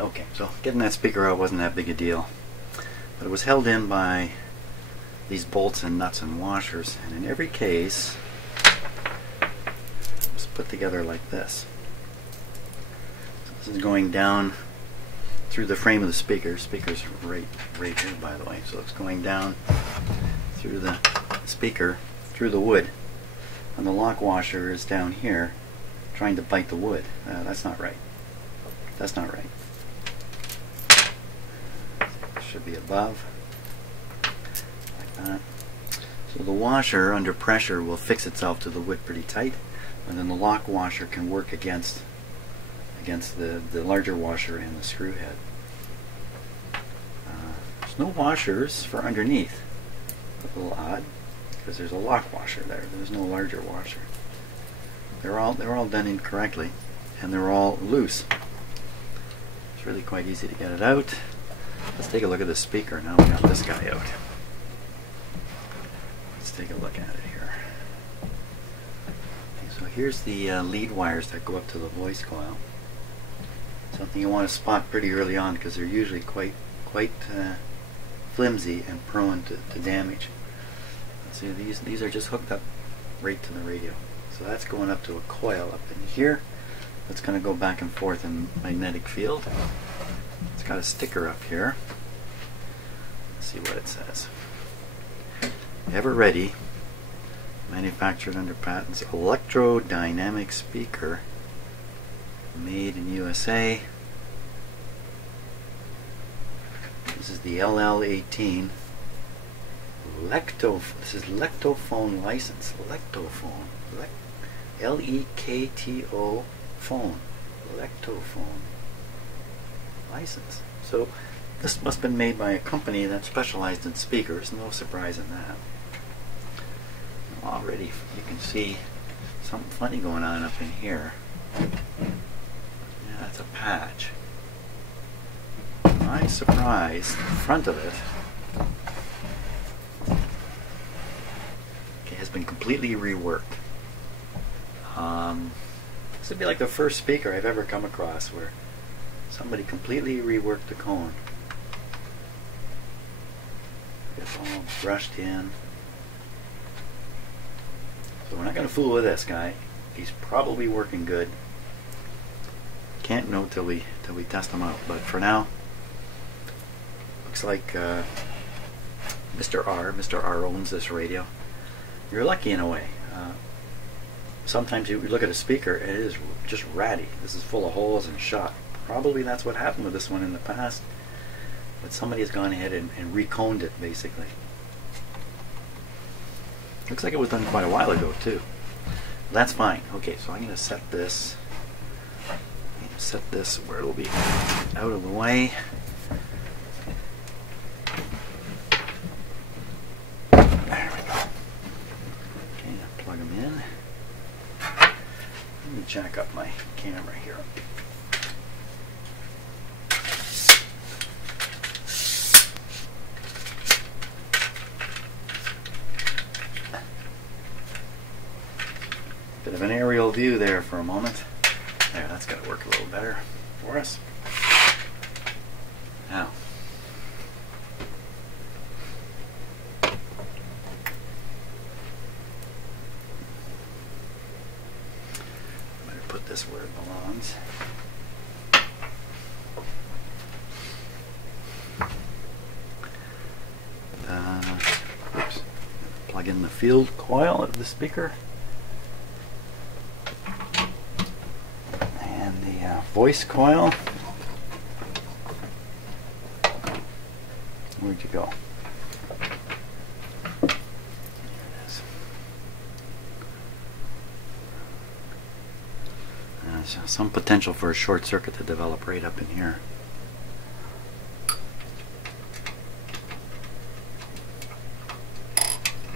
Okay, so getting that speaker out wasn't that big a deal, but it was held in by these bolts and nuts and washers, and in every case it was put together like this. So this is going down through the frame of the speaker. Speaker's right here, by the way, so it's going down through the speaker, through the wood, and the lock washer is down here trying to bite the wood. That's not right. That's not right. It should be above, like that. So the washer under pressure will fix itself to the wood pretty tight, and then the lock washer can work against the larger washer and the screw head. There's no washers for underneath. A little odd, because there's a lock washer there. There's no larger washer. They're all done incorrectly, and they're all loose. It's really quite easy to get it out. Let's take a look at the speaker now we got this guy out. Let's take a look at it here. Okay, so here's the lead wires that go up to the voice coil. Something you want to spot pretty early on, because they're usually quite flimsy and prone to damage. See, these are just hooked up right to the radio. So that's going up to a coil up in here. That's going to go back and forth in magnetic field. It's got a sticker up here. Let's see what it says. Eveready, manufactured under patents, electrodynamic speaker, made in USA. This is the LL18. This is Lectophone license. Lectophone. L-E-K-T-O phone. Lectophone license. So this must have been made by a company that specialized in speakers. No surprise in that. Already you can see something funny going on up in here. Yeah, that's a patch. I'm surprised the front of it has been completely reworked. This would be like the first speaker I've ever come across where somebody completely reworked the cone. It's all brushed in. So we're not going to fool with this guy. He's probably working good. Can't know till we test him out. But for now, looks like Mr. R owns this radio. You're lucky in a way. Sometimes you look at a speaker and it is just ratty. This is full of holes and shot. Probably that's what happened with this one in the past. But somebody has gone ahead and reconed it, basically. Looks like it was done quite a while ago, too. That's fine. Okay, so I'm going to set this. Where it'll be out of the way. There we go. Okay, now plug them in. Let me jack up my camera here. Bit of an aerial view there for a moment. There, that's got to work a little better for us. Now, better put this where it belongs. Oops. Plug in the field coil of the speaker. Voice coil. Where'd you go? There it is. So some potential for a short circuit to develop right up in here.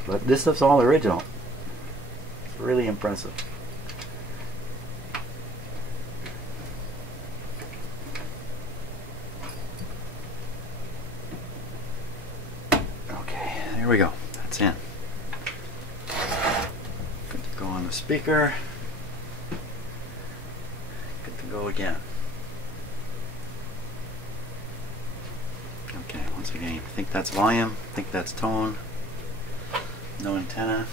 But this stuff's all original. It's really impressive. Here we go. That's in. Good to go on the speaker. Good to go again. Once again, I think that's volume, I think that's tone. No antenna.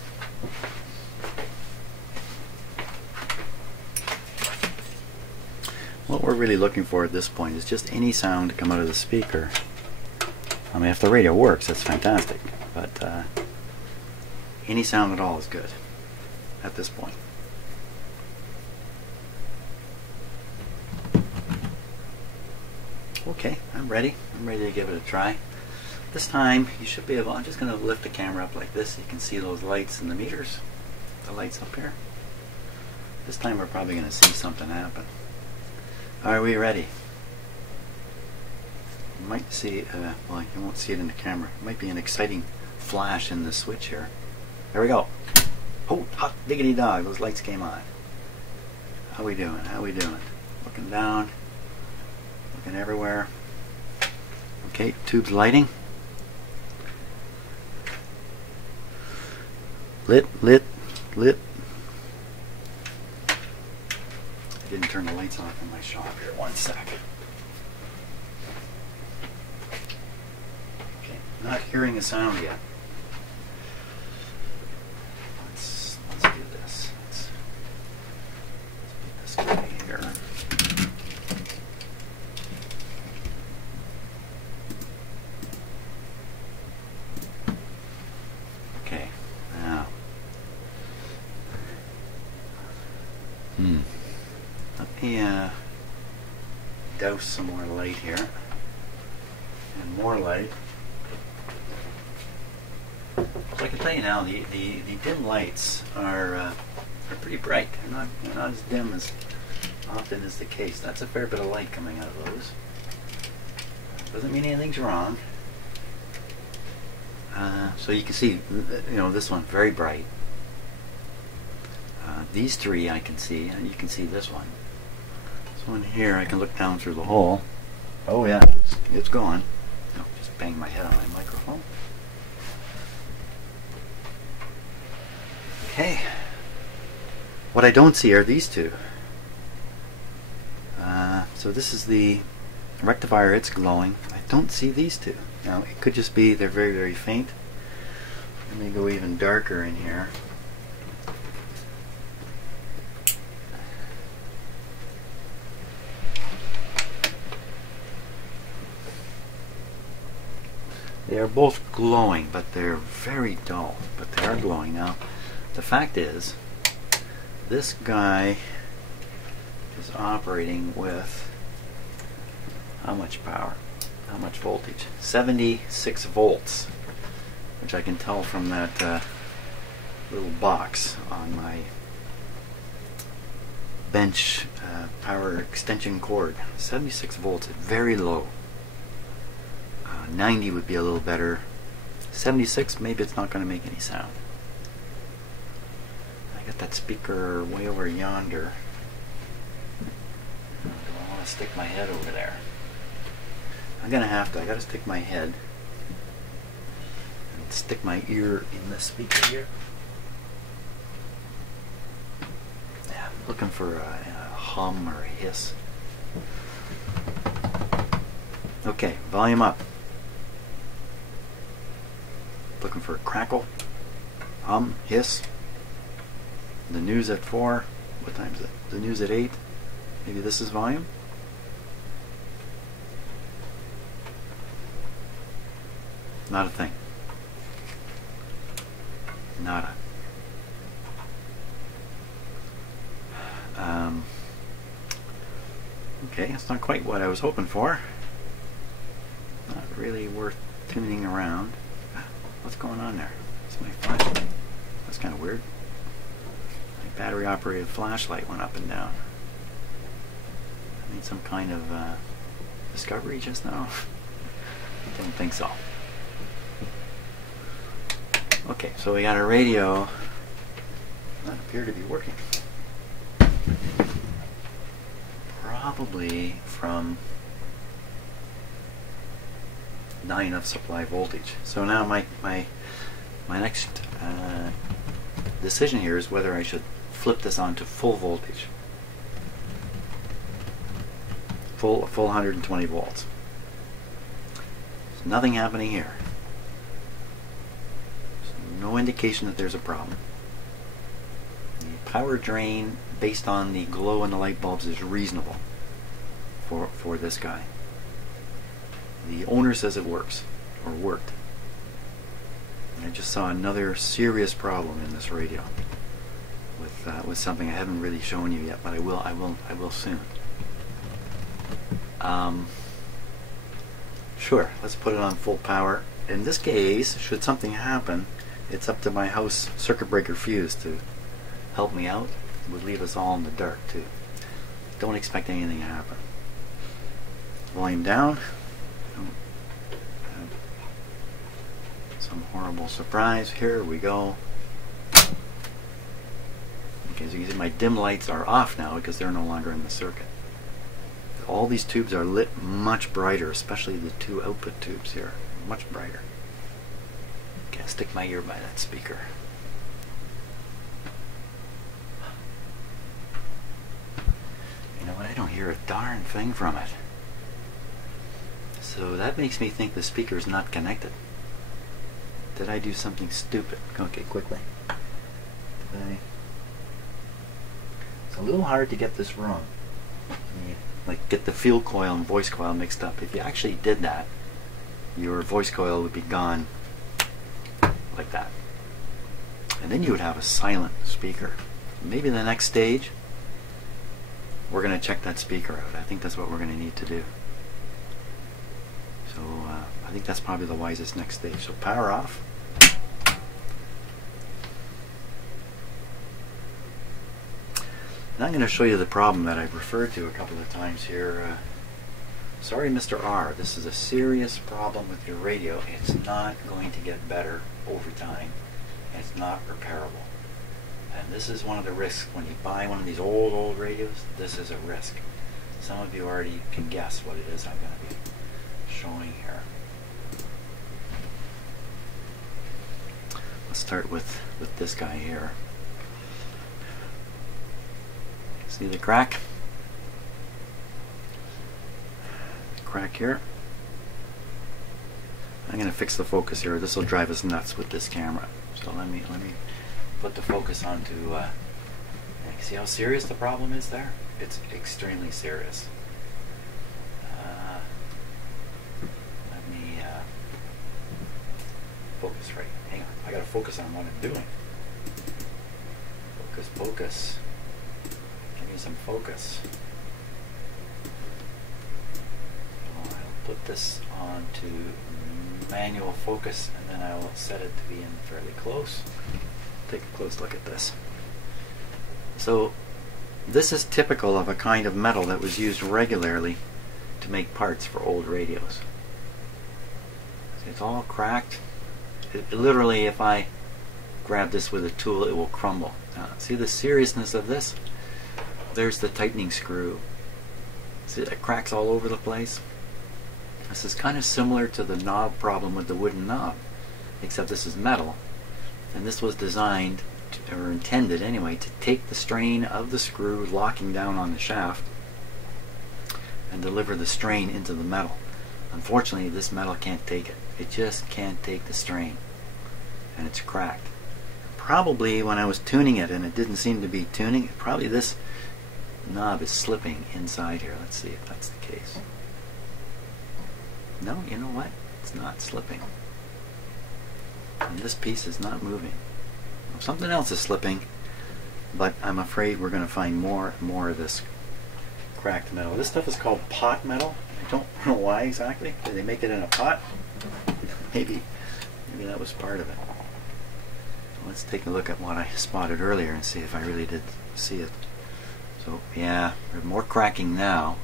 What we're really looking for at this point is just any sound to come out of the speaker. I mean, if the radio works, that's fantastic, but any sound at all is good at this point. Okay, I'm ready. I'm ready to give it a try. This time, you should be able, I'm just going to lift the camera up like this so you can see those lights in the meters, the lights up here. This time we're probably going to see something happen. Are we ready? You might see, well, you won't see it in the camera. It might be an exciting flash in the switch here. There we go. Oh, hot diggity dog, those lights came on. How we doing? How we doing? Looking down, looking everywhere. Okay, tube's lighting. Lit, lit, lit. I didn't turn the lights off in my shop here. One sec. Okay, not hearing a sound yet. Let's do this. Let's put this guy here. Okay, now. Let me douse some more light here, and more light. So I can tell you now, the dim lights are pretty bright. They're not as dim as often is the case. That's a fair bit of light coming out of those. Doesn't mean anything's wrong. So you can see, you know, this one very bright. These three I can see, and you can see this one. This one here, I can look down through the hole. Oh yeah, it's going. Oh, just bang my head on my microphone. Okay. What I don't see are these two. So this is the rectifier, it's glowing. I don't see these two. Now, it could just be they're very, very faint. Let me go even darker in here. They are both glowing, but they're very dull. But they are glowing. Now, the fact is, this guy is operating with how much power? How much voltage? 76 volts, which I can tell from that little box on my bench power extension cord. 76 volts, very low. 90 would be a little better. 76, maybe it's not going to make any sound. I got that speaker way over yonder. Do I want to stick my head over there? I'm going to have to. I got to stick my head and stick my ear in the speaker here. Yeah, I'm looking for a hum or a hiss. Okay, volume up. Looking for a crackle, hum, hiss. The news at 4. What time is it? The news at 8. Maybe this is volume. Not a thing. Nada. Okay, it's not quite what I was hoping for. Not really worth tuning around. What's going on there? It's my flashlight. That's kind of weird. My battery operated flashlight went up and down. I made some kind of discovery just now. I don't think so. Okay, so we got a radio that appeared to be working. Probably from 9 of supply voltage. So now my next decision here is whether I should flip this on to full voltage. Full 120 volts. nothing happening here. So no indication that there's a problem. The power drain based on the glow in the light bulbs is reasonable for this guy. The owner says it works, or worked. And I just saw another serious problem in this radio with something I haven't really shown you yet, but I will soon. Sure, let's put it on full power. In this case, should something happen, it's up to my house circuit breaker fuse to help me out. It would leave us all in the dark too. Don't expect anything to happen. Volume down. Some horrible surprise. Here we go. Okay, so you can see my dim lights are off now because they're no longer in the circuit. All these tubes are lit much brighter, especially the two output tubes here. Much brighter. Can't stick my ear by that speaker. You know what? I don't hear a darn thing from it. So that makes me think the speaker is not connected. Did I do something stupid? Okay, quickly. It's a little hard to get this wrong. Like get the field coil and voice coil mixed up. If you actually did that, your voice coil would be gone like that. And then you would have a silent speaker. Maybe the next stage, we're going to check that speaker out. I think that's what we're going to need to do. So I think that's probably the wisest next stage. So power off. Now I'm going to show you the problem that I've referred to a couple of times here. Sorry, Mr. R, this is a serious problem with your radio. It's not going to get better over time. It's not repairable. And this is one of the risks when you buy one of these old radios. This is a risk. Some of you already can guess what it is I'm going to be showing here. Let's start with this guy here. See the crack? Crack here. I'm going to fix the focus here. This will drive us nuts with this camera. So let me put the focus onto. See how serious the problem is there? It's extremely serious. Let me focus right. Hang on. I got to focus on what I'm doing. Focus. Give me some focus. So I'll put this on to manual focus and then I will set it to be in fairly close. Take a close look at this. So this is typical of a kind of metal that was used regularly to make parts for old radios. See, it's all cracked. Literally, if I grab this with a tool, it will crumble. See the seriousness of this? There's the tightening screw. See, it cracks all over the place. This is kind of similar to the knob problem with the wooden knob, except this is metal. And this was designed, or intended anyway, to take the strain of the screw locking down on the shaft and deliver the strain into the metal. Unfortunately, this metal can't take it. It just can't take the strain. And it's cracked. Probably when I was tuning it and it didn't seem to be tuning, probably this knob is slipping inside here. Let's see if that's the case. No, you know what? It's not slipping. And this piece is not moving. Well, something else is slipping, but I'm afraid we're going to find more and more of this cracked metal. This stuff is called pot metal. I don't know why exactly. Did they make it in a pot? Maybe that was part of it. Let's take a look at what I spotted earlier and see if I really did see it. So yeah, there's more cracking now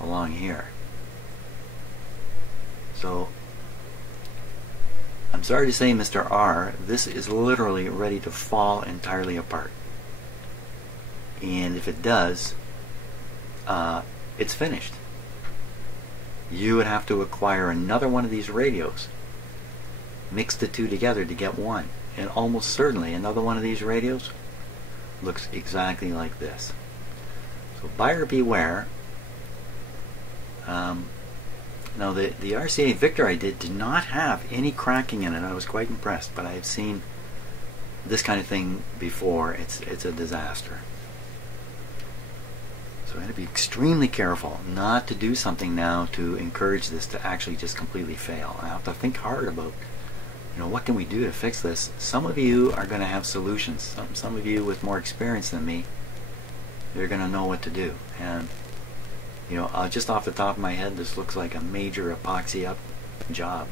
along here. So I'm sorry to say, Mr. R, this is literally ready to fall entirely apart. And if it does, it's finished. You would have to acquire another one of these radios, mix the two together to get one. And almost certainly another one of these radios looks exactly like this. So buyer beware. Now the RCA Victor I did not have any cracking in it. I was quite impressed, but I have seen this kind of thing before. It's a disaster. So I had to be extremely careful not to do something now to encourage this to actually just completely fail. I have to think hard about, you know, what can we do to fix this? Some of you are going to have solutions. Some of you with more experience than me, you're going to know what to do. And you know, just off the top of my head, this looks like a major epoxy up job.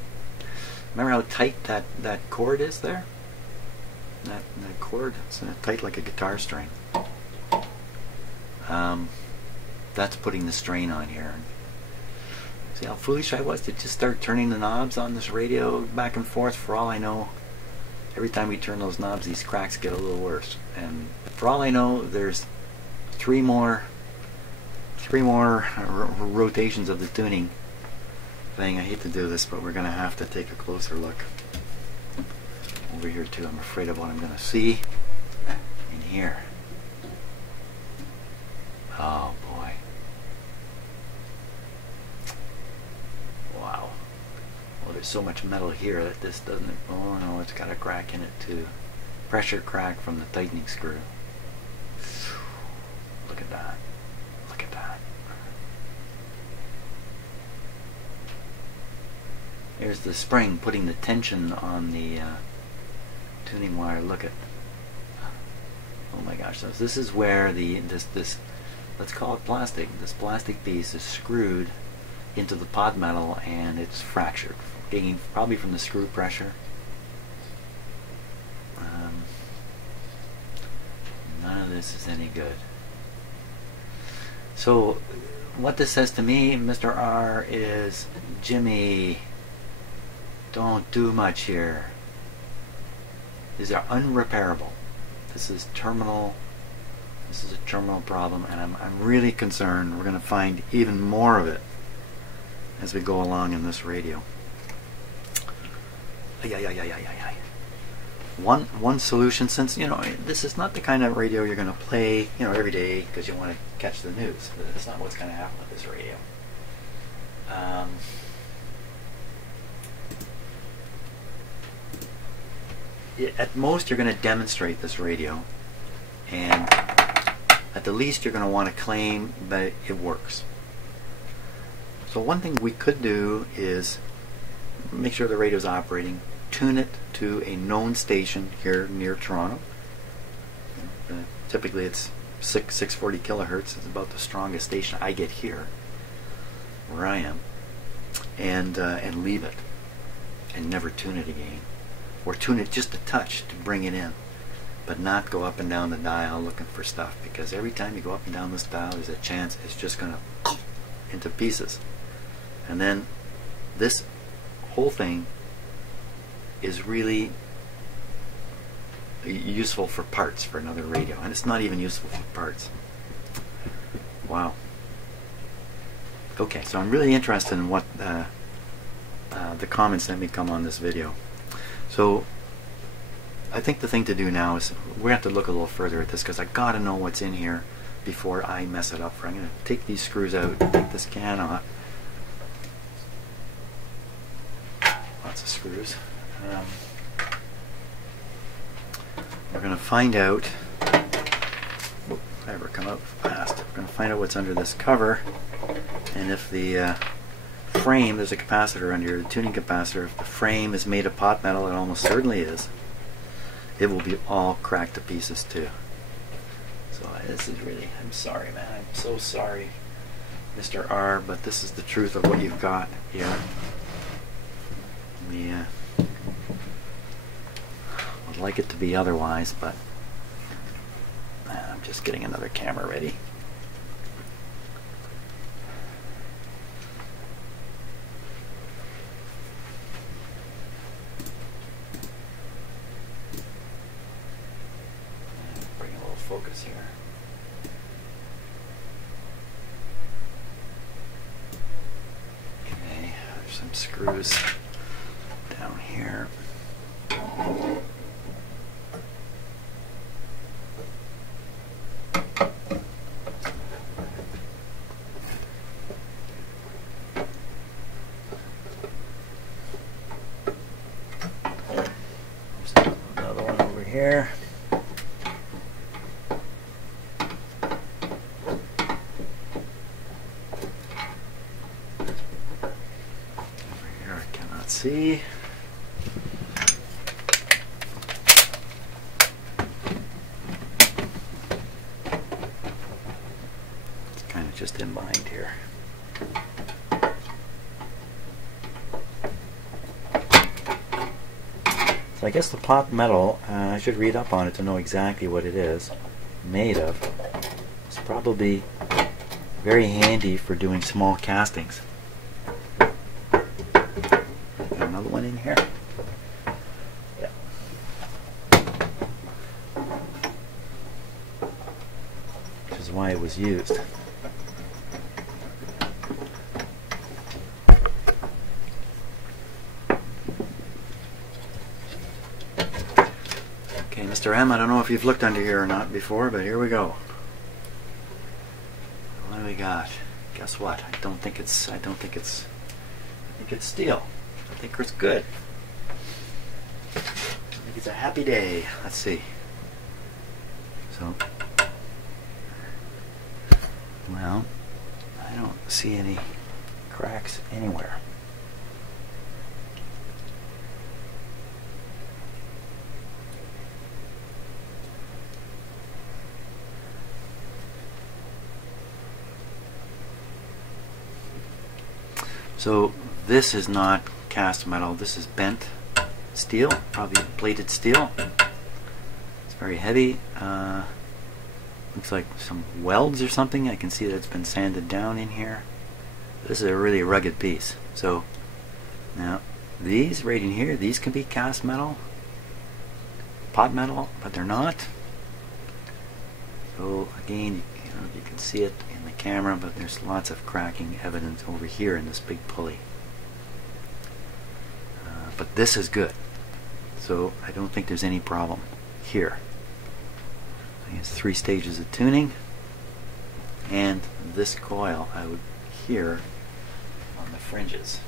Remember how tight that cord is there? That cord, it's tight like a guitar string. That's putting the strain on here. See how foolish I was to just start turning the knobs on this radio back and forth. For all I know, every time we turn those knobs, these cracks get a little worse. And for all I know, there's three more rotations of the tuning thing. I hate to do this, but we're going to have to take a closer look over here too. I'm afraid of what I'm going to see in here. Oh boy. Wow. Well, there's so much metal here that this doesn't... Oh no, it's got a crack in it too. Pressure crack from the tightening screw. Look at that. Look at that. Here's the spring putting the tension on the tuning wire. Look at... Oh my gosh. So this is where this let's call it plastic. This plastic piece is screwed into the pod metal and it's fractured, getting probably from the screw pressure. None of this is any good. So what this says to me, Mr. R, is, Jimmy, don't do much here. These are unrepairable. This is terminal. This is a terminal problem, and I'm really concerned we're going to find even more of it as we go along in this radio. One solution, since you know this is not the kind of radio you're going to play, you know, every day because you want to catch the news. That's not what's going to happen with this radio. At most, you're going to demonstrate this radio, and at the least, you're going to want to claim that it works. So one thing we could do is make sure the radio is operating, tune it to a known station here near Toronto. Typically, it's 640 kilohertz. It's about the strongest station I get here, where I am, and leave it, and never tune it again, or tune it just a touch to bring it in, but not go up and down the dial looking for stuff, because every time you go up and down this dial, there's a chance it's just going to into pieces. And then this whole thing is really useful for parts for another radio, and it's not even useful for parts. Wow. Okay, so I'm really interested in what the comments that may come on this video. So I think the thing to do now is we have to look a little further at this, because I gotta know what's in here before I mess it up. I'm gonna take these screws out, take this can off. Lots of screws. We're gonna find out. Whoop, ever come out fast. We're gonna find out what's under this cover, and if the frame, there's a capacitor under here, the tuning capacitor. If the frame is made of pot metal, it almost certainly is, it will be all cracked to pieces too. So this is really, I'm sorry, man. I'm so sorry, Mr. R, but this is the truth of what you've got here. We would like it to be otherwise, but I'm just getting another camera ready. Bring a little focus here. Okay, there's some screws down here. here. Over here I cannot see. It's kind of just in mind here. So I guess the pot metal, I should read up on it to know exactly what it is made of. It's probably very handy for doing small castings. Another one in here. Yeah. Which is why it was used. Okay, Mr. M, I don't know if you've looked under here or not before, but here we go. What do we got? Guess what? I think it's steel. I think it's good. I think it's a happy day. Let's see. So, well, I don't see any cracks anywhere. So this is not cast metal, this is bent steel, probably plated steel. It's very heavy. Looks like some welds or something. I can see that it's been sanded down in here. This is a really rugged piece. So now these right in here, these can be cast metal, pot metal, but they're not. So again, you can see it in the camera, but there's lots of cracking evidence over here in this big pulley. But this is good, so I don't think there's any problem here. I think it's 3 stages of tuning, and this coil out here on the fringes.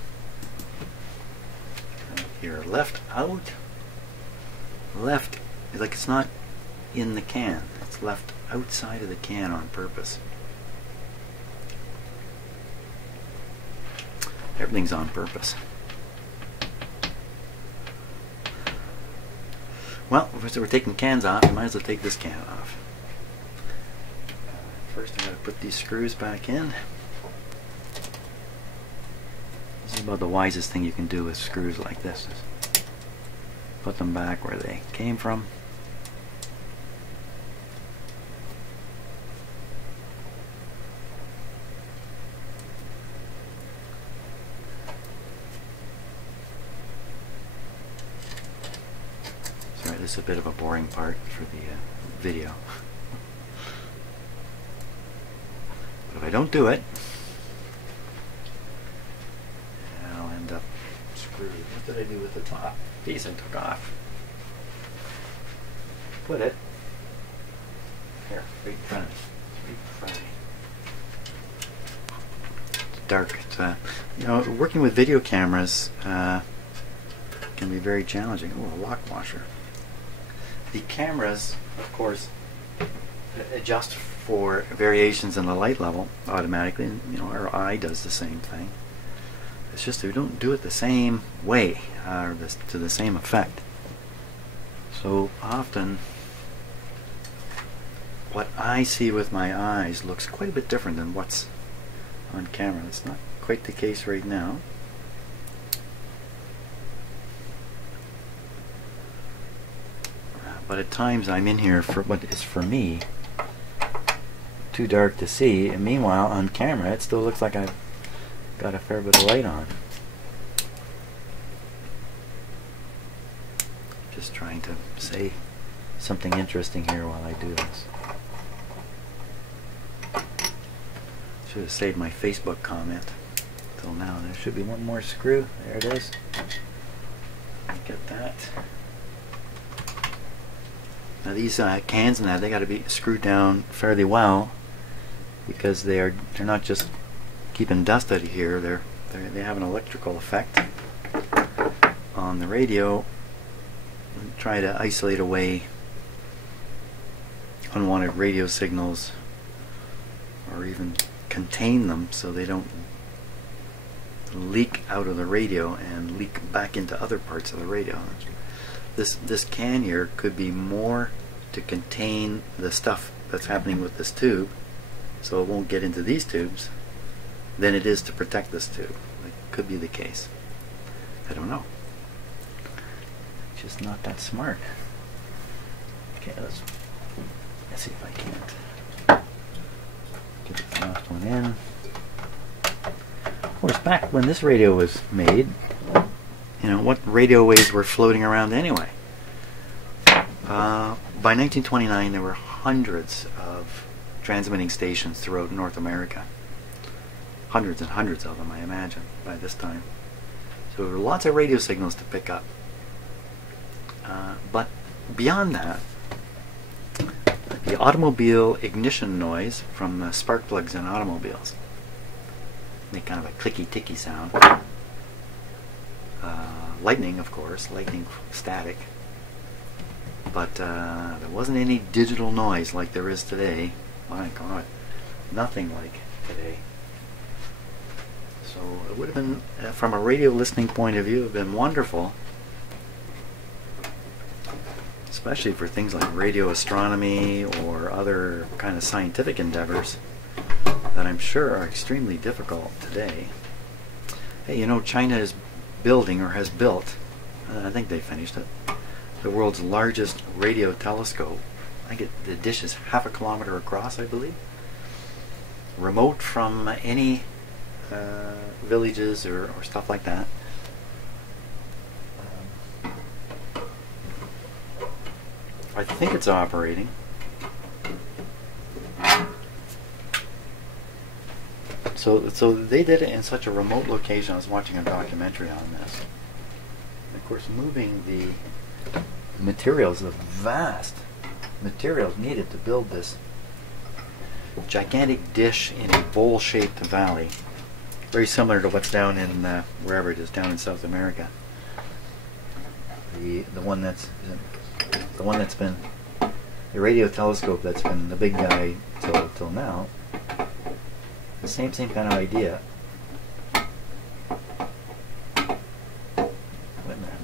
Right here, left out, left, like it's not in the can, it's left outside of the can on purpose. Everything's on purpose. Well, if we're taking cans off, we might as well take this can off. First I'm going to put these screws back in. This is about the wisest thing you can do with screws like this. Is put them back where they came from. This is a bit of a boring part for the video. But if I don't do it, I'll end up screwed. What did I do with the top piece I took off? Put it here, right in front of me. Right in front of me. It's dark. It's, you know, working with video cameras can be very challenging. Oh, a lock washer. The cameras, of course, adjust for variations in the light level automatically, and you know, our eye does the same thing. It's just we don't do it the same way or to the same effect. So often what I see with my eyes looks quite a bit different than what's on camera. It's not quite the case right now. But at times I'm in here for what is for me too dark to see, and meanwhile on camera it still looks like I've got a fair bit of light on. Just trying to say something interesting here while I do this. Should have saved my Facebook comment till now. There should be one more screw. There it is. Get that. Now these cans and that, they got to be screwed down fairly well because they're not just keeping dust out of here. They have an electrical effect on the radio. Try to isolate away unwanted radio signals, or even contain them so they don't leak out of the radio and leak back into other parts of the radio. This can here could be more to contain the stuff that's happening with this tube, so it won't get into these tubes, than it is to protect this tube. It could be the case. I don't know. Just not that smart. Okay, let's see if I can't get the last one in. Of course, back when this radio was made, you know, what radio waves were floating around anyway? By 1929, there were hundreds of transmitting stations throughout North America. Hundreds and hundreds of them, I imagine, by this time. So there were lots of radio signals to pick up. But beyond that, the automobile ignition noise from the spark plugs in automobiles make kind of a clicky-ticky sound. Lightning, of course, lightning static. But there wasn't any digital noise like there is today. My God, nothing like today. So it would have been, from a radio listening point of view, it would have been wonderful, especially for things like radio astronomy or other kind of scientific endeavors that I'm sure are extremely difficult today. Hey, you know, China is building, or has built, I think they finished it, the world's largest radio telescope. I think the dish is 1/2 kilometer across, I believe. Remote from any villages or stuff like that. I think it's operating. So they did it in such a remote location. I was watching a documentary on this. And of course, moving the materials, the vast materials needed to build this gigantic dish in a bowl-shaped valley, very similar to what's down in wherever it is, down in South America. The one that's been the radio telescope that's been the big guy till now. The same kind of idea. Wait a minute.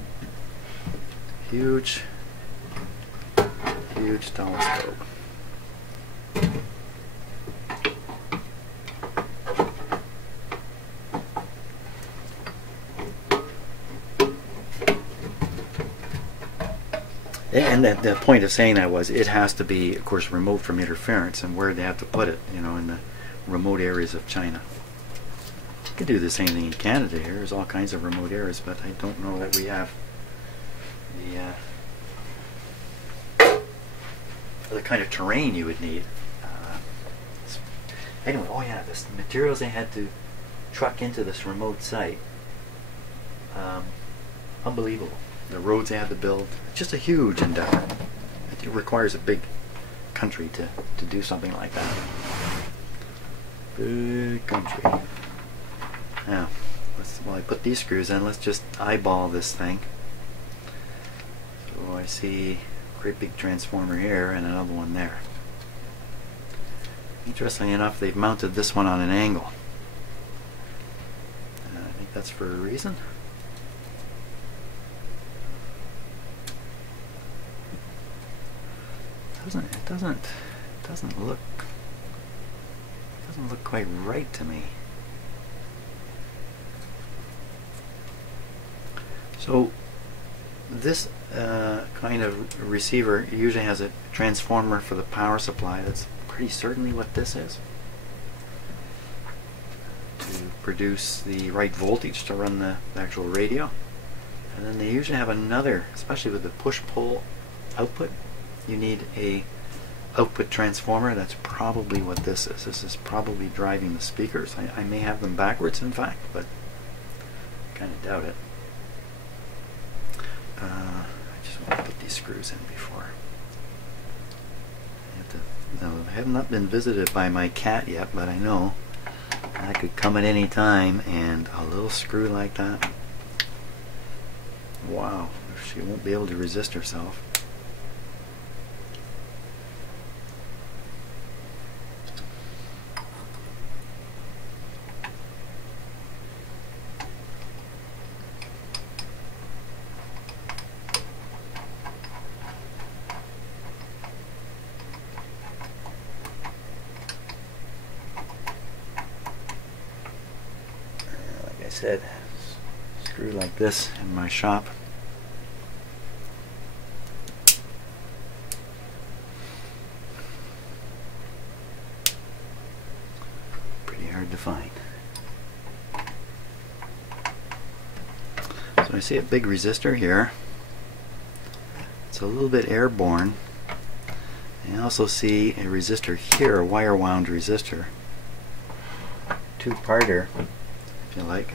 Huge telescope. And the point of saying that was it has to be, of course, remote from interference, and where they have to put it, you know, in the remote areas of China. You could do the same thing in Canada here. There's all kinds of remote areas, but I don't know that we have the kind of terrain you would need. Anyway, oh yeah, the materials they had to truck into this remote site. Unbelievable. The roads they had to build. It's just a huge endeavor. It requires a big country to do something like that. Big country. Now, while I put these screws in, let's just eyeball this thing. So I see a great big transformer here and another one there. Interestingly enough, they've mounted this one on an angle. I think that's for a reason. It doesn't look quite right to me. So this kind of receiver usually has a transformer for the power supply. That's pretty certainly what this is, to produce the right voltage to run the actual radio. And then they usually have another, especially with the push-pull output, you need a output transformer. That's probably what this is. This is probably driving the speakers. I may have them backwards, in fact, but I kind of doubt it. I just want to put these screws in before. I have not been visited by my cat yet, but I know I could come at any time, and a little screw like that, wow, she won't be able to resist herself. said, screw like this in my shop. Pretty hard to find. So I see a big resistor here. It's a little bit airborne. And I also see a resistor here, a wire wound resistor. Two-parter, if you like.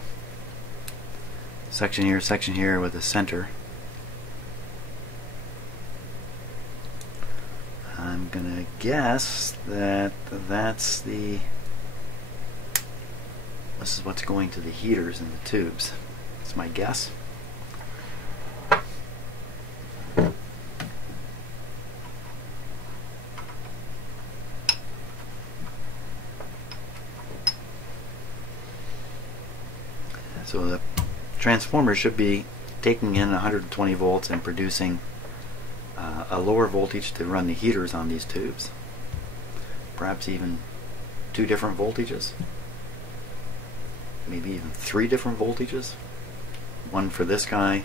Section here with a center. I'm gonna guess that this is what's going to the heaters in the tubes. That's my guess. So the transformer should be taking in 120 volts and producing a lower voltage to run the heaters on these tubes. Perhaps even 2 different voltages. Maybe even 3 different voltages. One for this guy,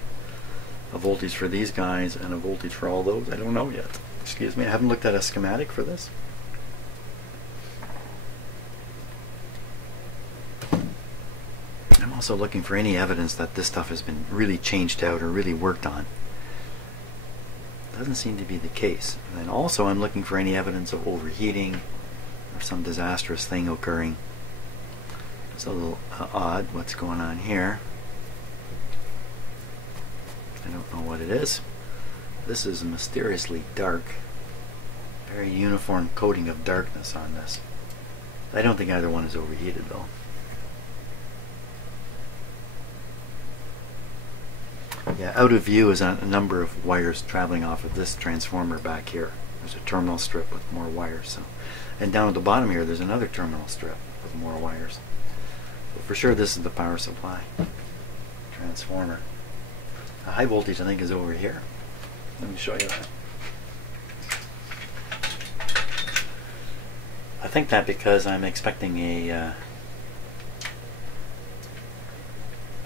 a voltage for these guys, and a voltage for all those. I don't know yet. Excuse me, I haven't looked at a schematic for this. I'm also looking for any evidence that this stuff has been really changed out or really worked on. Doesn't seem to be the case. And then also I'm looking for any evidence of overheating or some disastrous thing occurring. It's a little odd what's going on here. I don't know what it is. This is mysteriously dark. Very uniform coating of darkness on this. I don't think either one is overheated though. Yeah, out of view is a number of wires traveling off of this transformer back here. There's a terminal strip with more wires. So, and down at the bottom here there's another terminal strip with more wires. So for sure this is the power supply transformer. The high voltage I think is over here. Let me show you that. I think that because I'm expecting a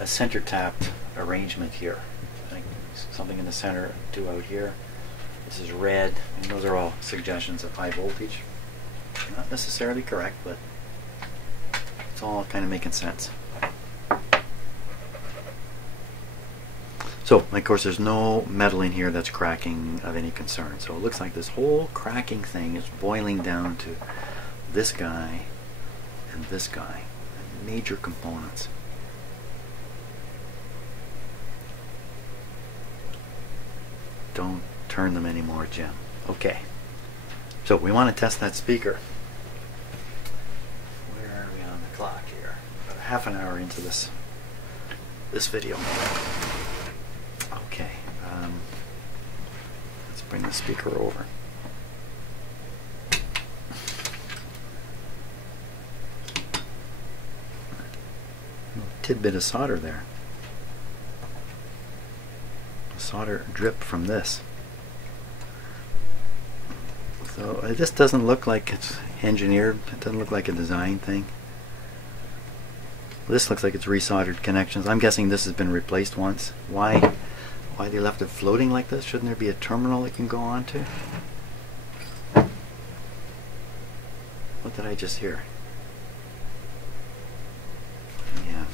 center tapped arrangement here. I think something in the center, 2 out here. This is red, and those are all suggestions of high voltage. Not necessarily correct, but it's all kind of making sense. So, of course, there's no metal in here that's cracking of any concern. So it looks like this whole cracking thing is boiling down to this guy and this guy. Major components. Don't turn them anymore, Jim. Okay. So we want to test that speaker. Where are we on the clock here? About half an hour into this video. Okay. Let's bring the speaker over. Tidbit of solder there. Solder drip from this. So this doesn't look like it's engineered. It doesn't look like a design thing. This looks like it's resoldered connections. I'm guessing this has been replaced once. Why they left it floating like this? Shouldn't there be a terminal it can go on to? What did I just hear? Yeah.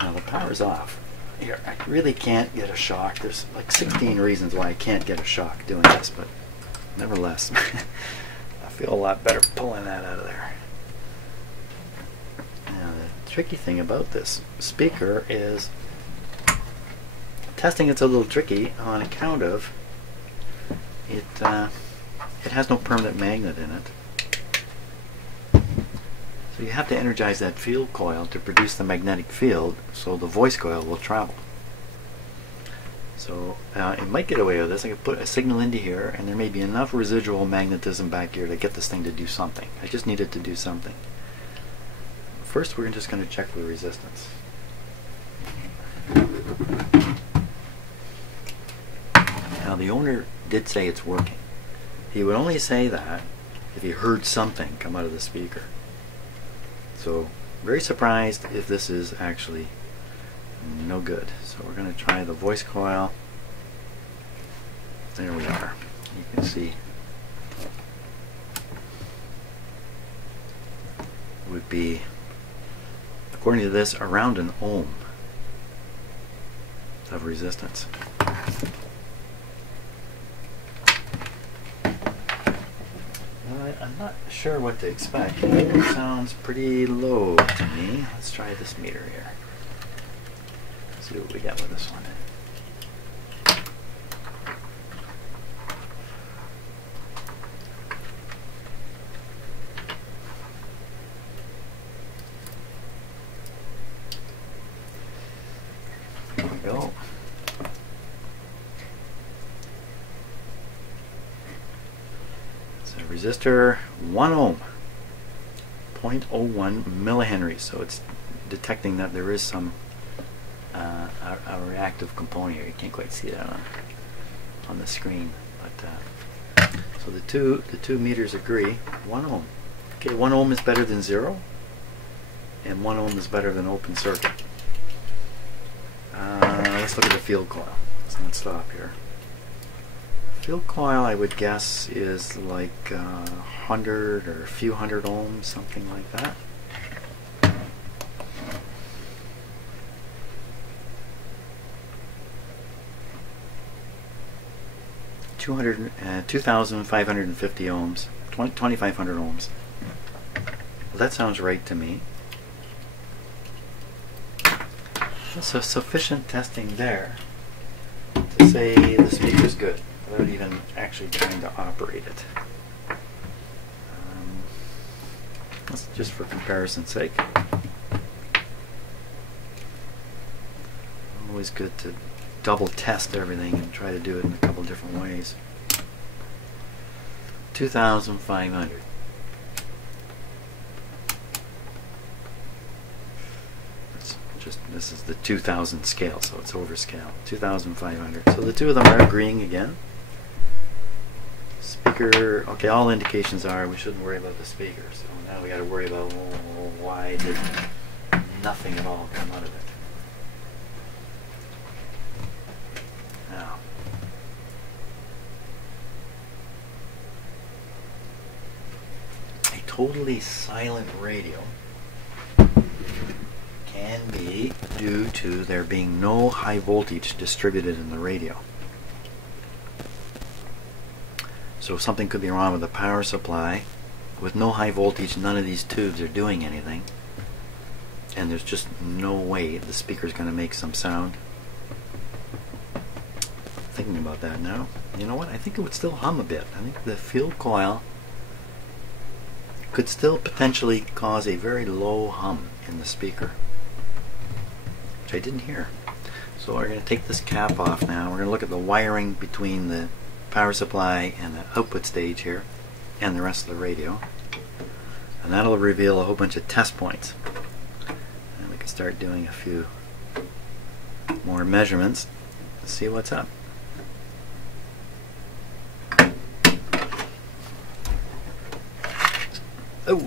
Now the power's off. Here, I really can't get a shock. There's like 16 reasons why I can't get a shock doing this, but nevertheless, I feel a lot better pulling that out of there. Now, the tricky thing about this speaker is testing it's a little tricky on account of it has no permanent magnet in it. So you have to energize that field coil to produce the magnetic field so the voice coil will travel. So it might get away with this. I could put a signal into here and there may be enough residual magnetism back here to get this thing to do something. I just need it to do something. First we're just going to check for resistance. Now the owner did say it's working. He would only say that if he heard something come out of the speaker. So very surprised if this is actually no good. So we're going to try the voice coil. There we are. You can see would be, according to this, around an ohm of resistance. I'm not sure what to expect. It sounds pretty low to me. Let's try this meter here. See what we got with this one. There we go. Resistor 1 ohm, 0.01 millihenry. So it's detecting that there is some a reactive component here. You can't quite see that on the screen, but so the two meters agree. 1 ohm. Okay, 1 ohm is better than 0, and 1 ohm is better than open circuit. Let's look at the field coil. Let's not stop here. Field coil, I would guess, is like 100 or a few hundred ohms, something like that. 2,550 ohms, 2,500 ohms. Well, that sounds right to me. So sufficient testing there to say the speaker's good, without even actually trying to operate it. That's just for comparison's sake. Always good to double test everything and try to do it in a couple different ways. 2,500. This is the 2,000 scale, so it's overscale. 2,500. So the two of them are agreeing again. Speaker, okay, all indications are we shouldn't worry about the speaker. So now we got to worry about why did nothing at all come out of it. Now, a totally silent radio can be due to there being no high voltage distributed in the radio. So something could be wrong with the power supply. With no high voltage, none of these tubes are doing anything, and there's just no way the speaker's going to make some sound. Thinking about that now, you know what? I think it would still hum a bit. I think the field coil could still potentially cause a very low hum in the speaker, which I didn't hear. So we're going to take this cap off now. We're going to look at the wiring between the power supply and the output stage here and the rest of the radio, and that'll reveal a whole bunch of test points, and we can start doing a few more measurements to see what's up. Oh,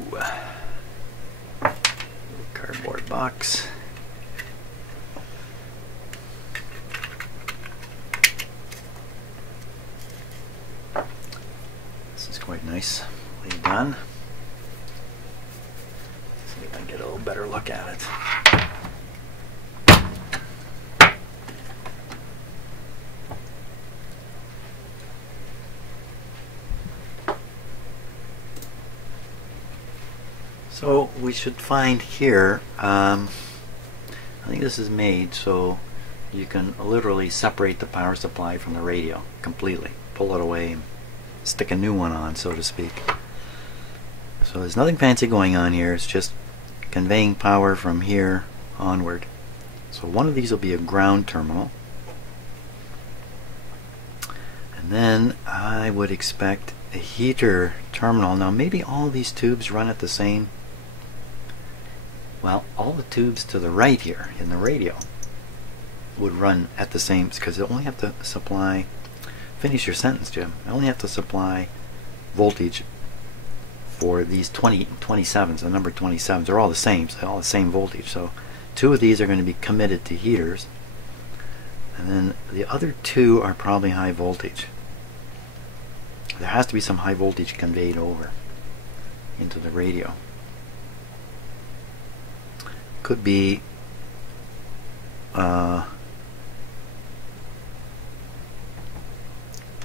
cardboard box. This is quite nicely done. See if I can get a little better look at it. So we should find here, I think this is made so you can literally separate the power supply from the radio completely. Pull it away and stick a new one on, so to speak. So there's nothing fancy going on here, it's just conveying power from here onward. So one of these will be a ground terminal. And then I would expect a heater terminal. Now maybe all these tubes run at the same. Well, all the tubes to the right here in the radio would run at the same, because they only have to supply, finish your sentence, Jim, I only have to supply voltage for these 27s, the number 27s, they're all the same, so all the same voltage. So 2 of these are going to be committed to heaters, and then the other 2 are probably high voltage. There has to be some high voltage conveyed over into the radio. Could be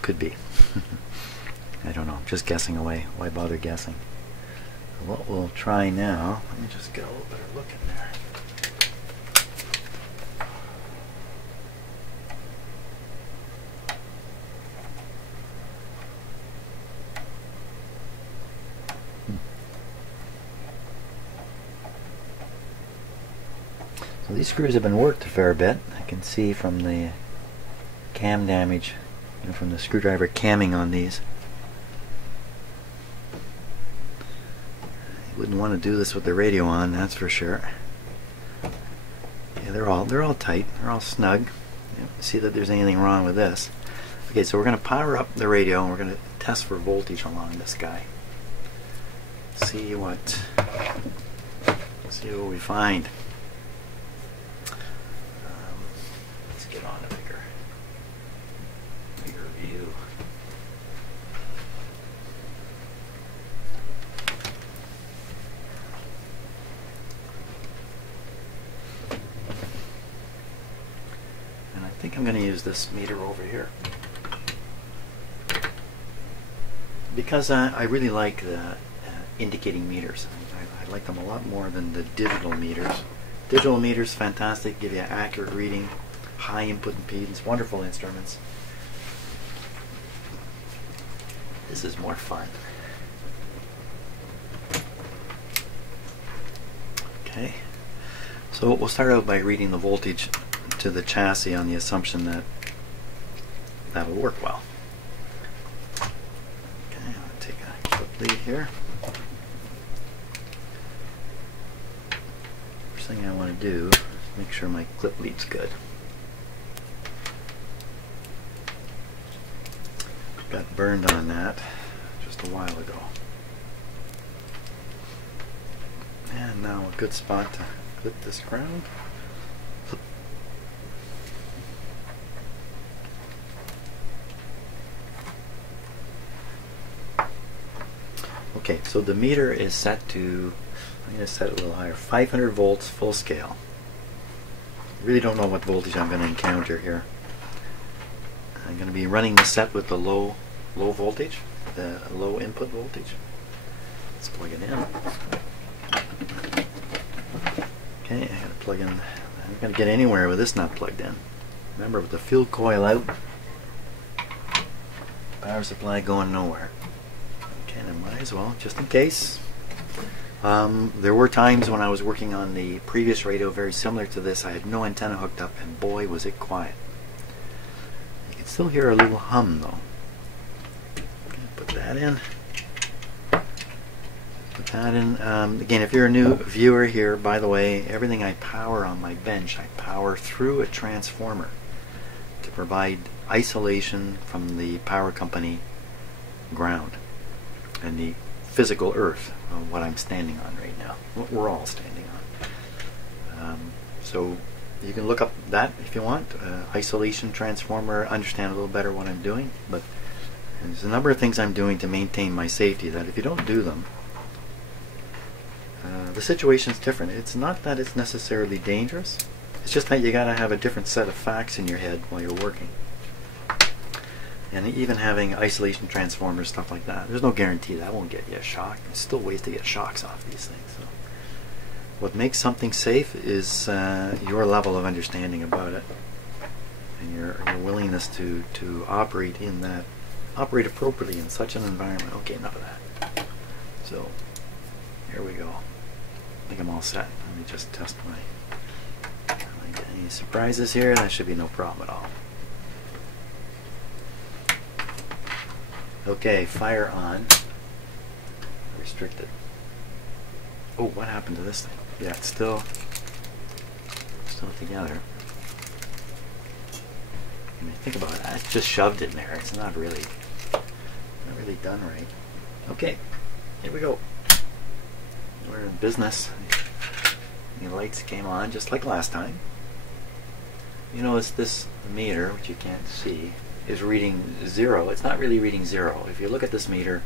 could be. I don't know. I'm just guessing away. Why bother guessing? What we'll try now, let me just get a little better look in there. So these screws have been worked a fair bit. I can see from the cam damage, from the screwdriver camming on these. You wouldn't want to do this with the radio on, that's for sure. Yeah, they're all tight. They're all snug. You don't see that there's anything wrong with this. Okay, so we're going to power up the radio and we're going to test for voltage along this guy. See what we find. Let's get on a bigger view. And I think I'm going to use this meter over here because I really like the indicating meters. I like them a lot more than the digital meters. Digital meters, fantastic, give you accurate reading, high input impedance, wonderful instruments. This is more fun. Okay, so we'll start out by reading the voltage to the chassis on the assumption that that'll work well. Okay, I'm going to take a clip lead here. First thing I want to do is make sure my clip lead's good. Got burned on that just a while ago. And now a good spot to clip this ground. Okay, so the meter is set to, I'm going to set it a little higher, 500 volts full scale. Really don't know what voltage I'm going to encounter here. I'm going to be running the set with the low voltage, the low input voltage. Let's plug it in. Okay, I got to plug in. I'm not going to get anywhere with this not plugged in. Remember, with the field coil out, power supply going nowhere. Okay, then might as well, just in case. There were times when I was working on the previous radio very similar to this, I had no antenna hooked up, and boy was it quiet. You can still hear a little hum though. Okay, put that in. Put that in. Again, if you're a new viewer here, by the way, everything I power on my bench, I power through a transformer to provide isolation from the power company ground and the physical earth of what I'm standing on right now, what we're all standing on. So you can look up that if you want, isolation transformer, understand a little better what I'm doing, but there's a number of things I'm doing to maintain my safety that if you don't do them, the situation's different. It's not that it's necessarily dangerous, it's just that you gotta have a different set of facts in your head while you're working. And even having isolation transformers, stuff like that, there's no guarantee that won't get you a shock. There's still ways to get shocks off these things. So what makes something safe is your level of understanding about it and your willingness to operate appropriately in such an environment. Okay, enough of that. So here we go. I think I'm all set. Let me just test my. Any surprises here? That should be no problem at all. Okay, fire on. Restricted. Oh, what happened to this thing? Yeah, it's still together. I mean, think about it. I just shoved it in there. It's not really done right. Okay, Here we go. We're in business. The lights came on just like last time. You notice this meter, which you can't see, is reading 0. It's not really reading 0. If you look at this meter,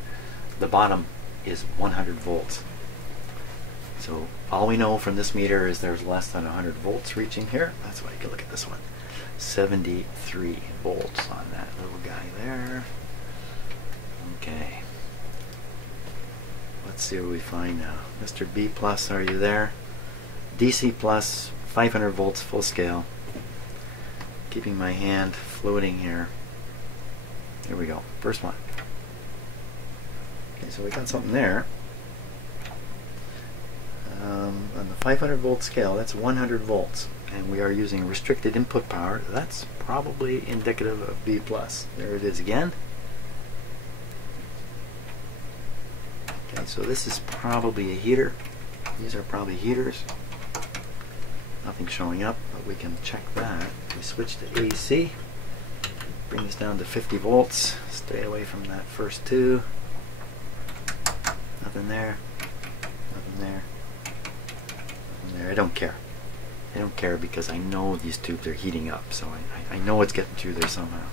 the bottom is 100 volts. So all we know from this meter is there's less than 100 volts reaching here. That's why you can look at this one. 73 volts on that little guy there. Okay. Let's see what we find now. Mr. B plus, are you there? DC plus, 500 volts full scale. Keeping my hand floating here. Here we go. First one. Okay, so we got something there. On the 500 volt scale, that's 100 volts. And we are using restricted input power. That's probably indicative of B plus. There it is again. Okay, so this is probably a heater. These are probably heaters. Nothing showing up, but we can check that. We switch to AC. Bring this down to 50 volts. Stay away from that first two. Nothing there. Nothing there. Nothing there. I don't care. I don't care because I know these tubes are heating up, so I know it's getting through there somehow.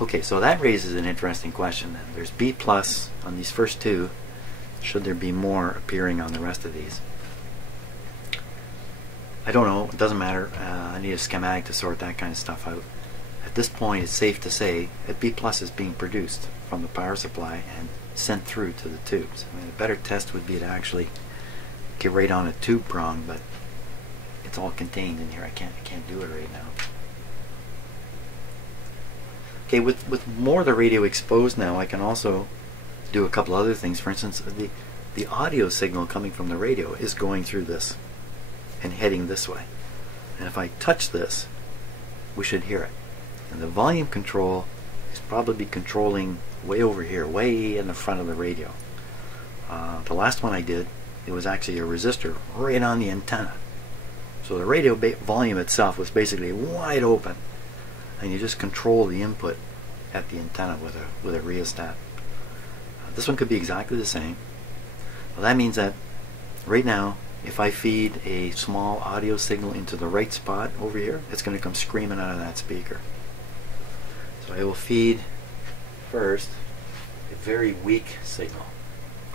Okay, so that raises an interesting question then. There's B plus on these first two. Should there be more appearing on the rest of these? I don't know. It doesn't matter. I need a schematic to sort that kind of stuff out. At this point, it's safe to say that B plus is being produced from the power supply and sent through to the tubes. I mean, a better test would be to actually get right on a tube prong, but it's all contained in here. I can't do it right now. Okay, with more of the radio exposed now, I can also do a couple other things. For instance, the audio signal coming from the radio is going through this and heading this way. And if I touch this, we should hear it. And the volume control is probably controlling way over here, way in the front of the radio. The last one I did, it was actually a resistor right on the antenna. So the radio volume itself was basically wide open, and you just control the input at the antenna with a rheostat. This one could be exactly the same. Well, that means that right now, if I feed a small audio signal into the right spot over here, it's going to come screaming out of that speaker. So I will feed first a very weak signal.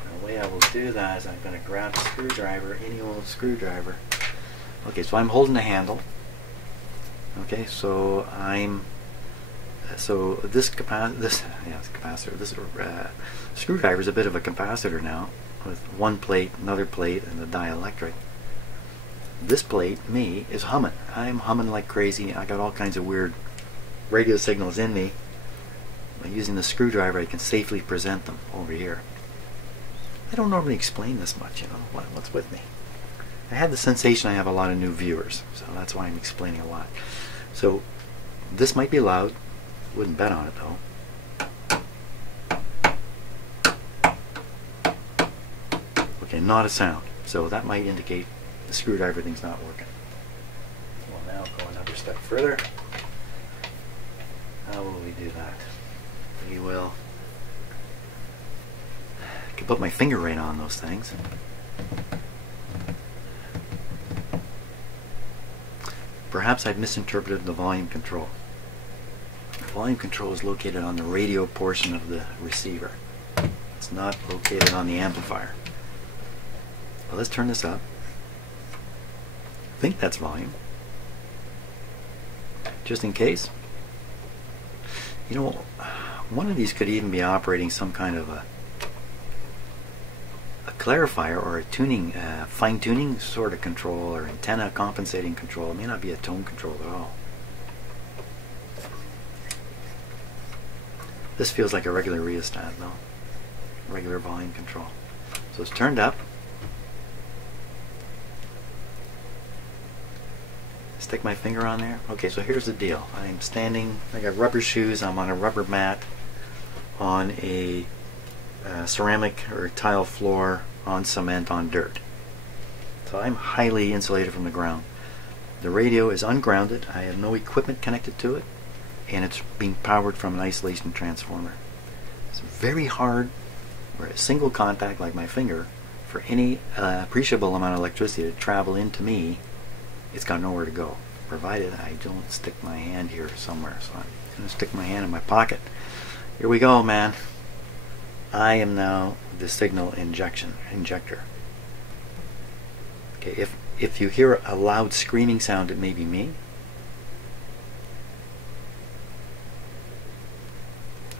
And the way I will do that is I'm going to grab a screwdriver, any old screwdriver. Okay, so I'm holding the handle. Okay, so this capacitor, this screwdriver is a bit of a capacitor now, with one plate, another plate, and a dielectric. This plate, me, is humming. I'm humming like crazy. I got all kinds of weird radio signals in me. By using the screwdriver, I can safely present them over here. I don't normally explain this much, you know. What's with me? I have the sensation I have a lot of new viewers, so that's why I'm explaining a lot. So this might be loud. Wouldn't bet on it though. Okay, not a sound. So that might indicate the screwdriver thing's not working. We'll now go another step further. How will we do that? We will. I can put my finger right on those things. Perhaps I've misinterpreted the volume control. The volume control is located on the radio portion of the receiver. It's not located on the amplifier. Well, let's turn this up. I think that's volume. Just in case. You know, one of these could even be operating some kind of a clarifier or a tuning, fine-tuning sort of control, or antenna compensating control. It may not be a tone control at all. This feels like a regular rheostat though. Regular volume control. So it's turned up. Stick my finger on there. Okay, so here's the deal. I'm standing, I got rubber shoes, I'm on a rubber mat on a ceramic or tile floor on cement on dirt. So I'm highly insulated from the ground. The radio is ungrounded. I have no equipment connected to it, and it's being powered from an isolation transformer. It's very hard where a single contact like my finger, for any appreciable amount of electricity to travel into me, it's got nowhere to go, provided I don't stick my hand here somewhere. So I'm going to stick my hand in my pocket. Here we go, man. I am now the signal injector. Okay, if you hear a loud screaming sound, it may be me.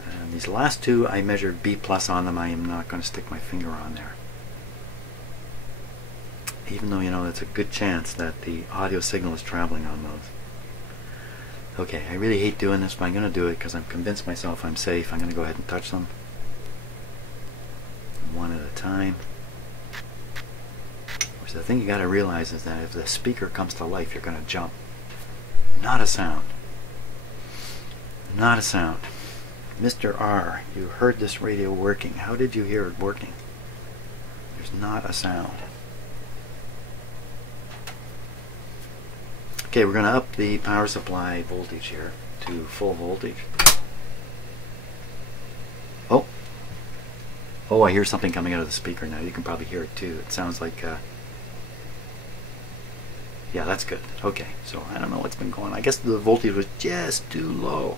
And these last two, I measured B+ on them. I am not going to stick my finger on there. Even though, you know, it's a good chance that the audio signal is traveling on those. Okay, I really hate doing this, but I'm going to do it because I'm convinced myself I'm safe. I'm going to go ahead and touch them one at a time. So the thing you got to realize is that if the speaker comes to life, you're going to jump. Not a sound. Not a sound. Mr. R, you heard this radio working. How did you hear it working? There's not a sound. Okay, we're going to up the power supply voltage here to full voltage. Oh. Oh, I hear something coming out of the speaker now. You can probably hear it too. It sounds like... yeah, that's good. Okay, so I don't know what's been going on. I guess the voltage was just too low.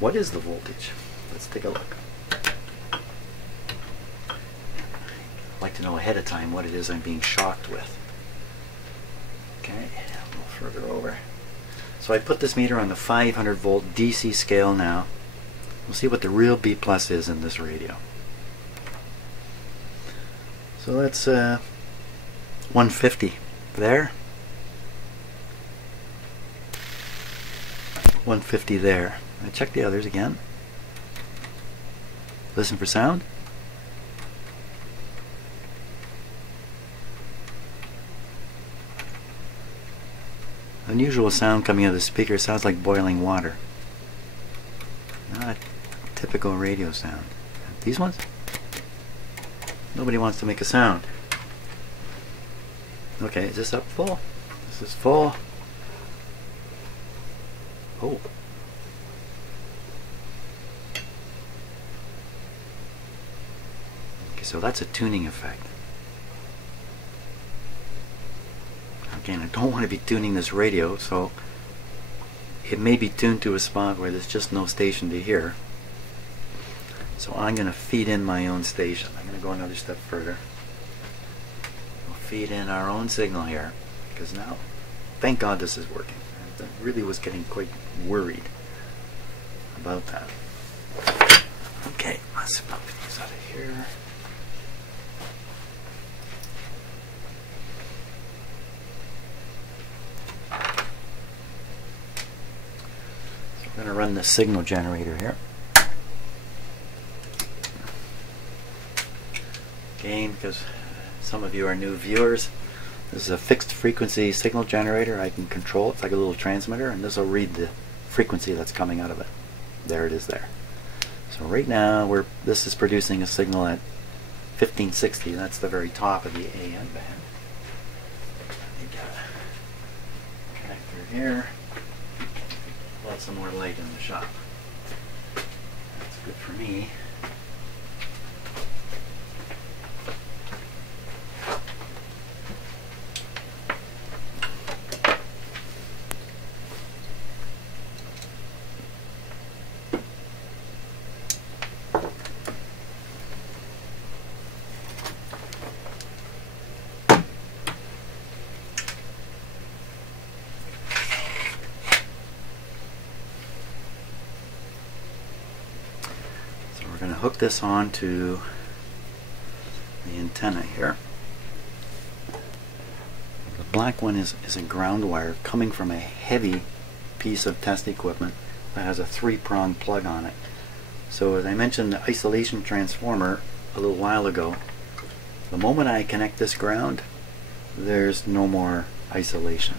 What is the voltage? Let's take a look. I'd like to know ahead of time what it is I'm being shocked with. Okay, a little further over. So I put this meter on the 500 volt DC scale now. We'll see what the real B+ is in this radio. So that's 150 there. 150 there. I check the others again. Listen for sound. Unusual sound coming out of the speaker. Sounds like boiling water. Not a typical radio sound. These ones? Nobody wants to make a sound. Okay, is this up full? This is full. Oh. Okay, so that's a tuning effect. Again, I don't want to be tuning this radio, so it may be tuned to a spot where there's just no station to hear. So I'm going to feed in my own station. I'm going to go another step further. We'll feed in our own signal here, because now, thank God this is working. I really was getting quite worried about that. Okay, let's pop these out of here. So we're going to run the signal generator here. Again, because some of you are new viewers, this is a fixed frequency signal generator. I can control it. It's like a little transmitter, and this will read the frequency that's coming out of it. There it is there. So right now this is producing a signal at 1560. That's the very top of the AM band. We got a connector here. Let some more light in the shop. That's good for me. We're going to hook this on to the antenna here. The black one is a ground wire coming from a heavy piece of test equipment that has a 3-prong plug on it. So as I mentioned the isolation transformer a little while ago, the moment I connect this ground, there's no more isolation.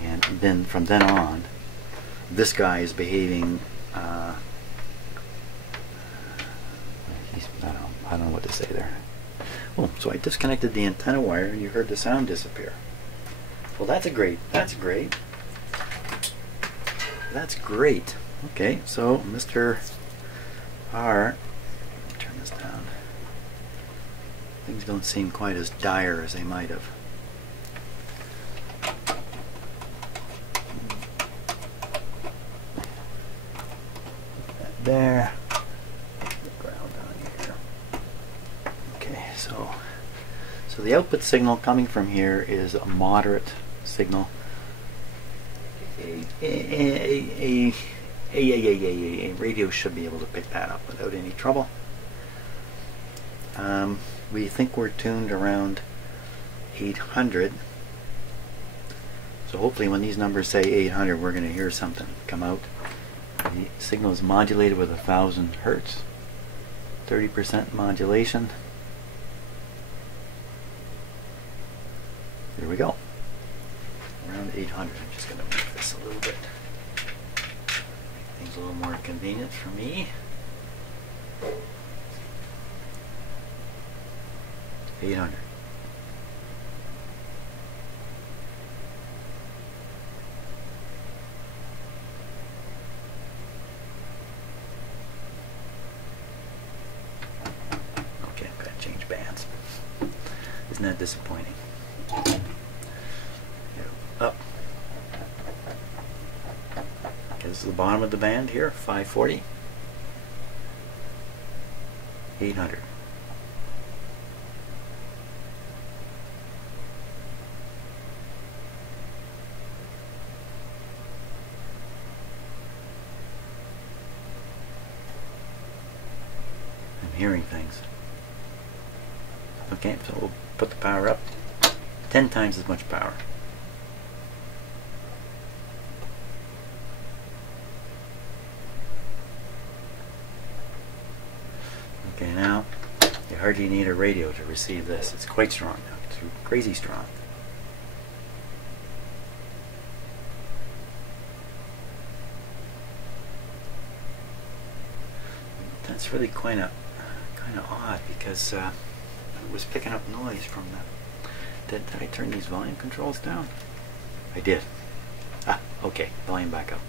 And then from then on, this guy is behaving I don't know what to say there. Oh, so I disconnected the antenna wire and you heard the sound disappear. Well, that's great. That's great. Okay, so Mr. R, turn this down. Things don't seem quite as dire as they might have. That there. The ground down here. Okay, so the output signal coming from here is a moderate signal. A radio should be able to pick that up without any trouble. We think we're tuned around 800. So hopefully when these numbers say 800, we're going to hear something come out. The signal is modulated with 1000 hertz, 30% modulation. There we go. Around 800. I'm just going to make this a little bit, make things a little more convenient for me. 800. Okay, I've got to change bands. Isn't that disappointing? Up. Okay, this is the bottom of the band here, 540. 800. I'm hearing things. Okay, so we'll put the power up. 10 times as much power. Okay, now you hardly need a radio to receive this. It's quite strong now. It's crazy strong. That's really kind of odd because it was picking up noise from the. Did I turn these volume controls down? I did. Ah, okay. Volume back up.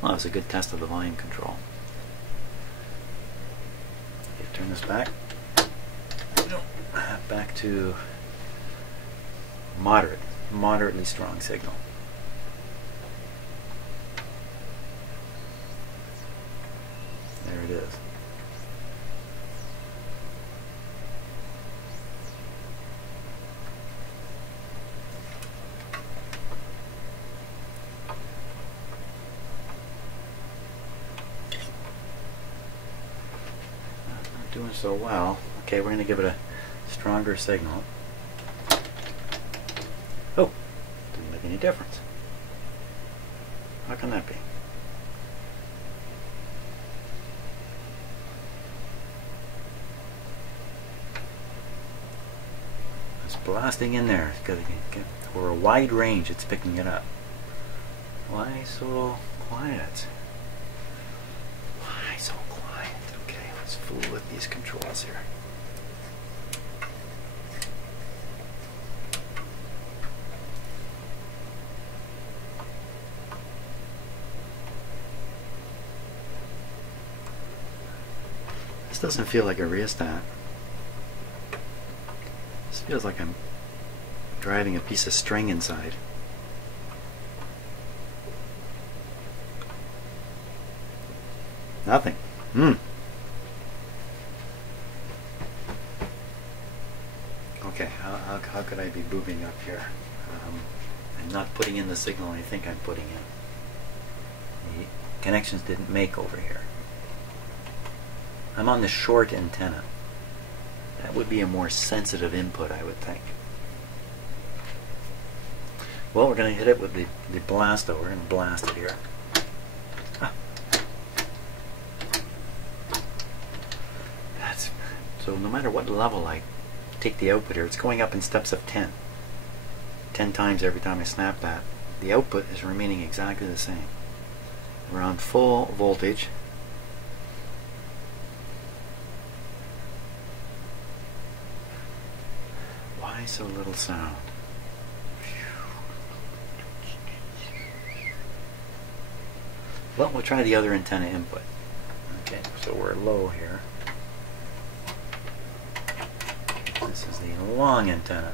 Well, that was a good test of the volume control. Turn this back. No, back to moderately strong signal. There it is. Doing so well. Okay, we're going to give it a stronger signal. Oh, didn't make any difference. How can that be? It's blasting in there. It's got to get for a wide range. It's picking it up. Why so quiet? Why so quiet? Okay, let's fool with these controls here. This doesn't feel like a rheostat. This feels like I'm driving a piece of string inside. Nothing. Okay, how could I be booping up here? I'm not putting in the signal I think I'm putting in. The connections didn't make over here. I'm on the short antenna. That would be a more sensitive input, I would think. Well, we're going to hit it with the blasto. We're going to blast it here. So no matter what level I take the output here, it's going up in steps of 10. 10 times every time I snap that. The output is remaining exactly the same. Around full voltage. Why so little sound? Well, we'll try the other antenna input. Okay, so we're low here. long antenna.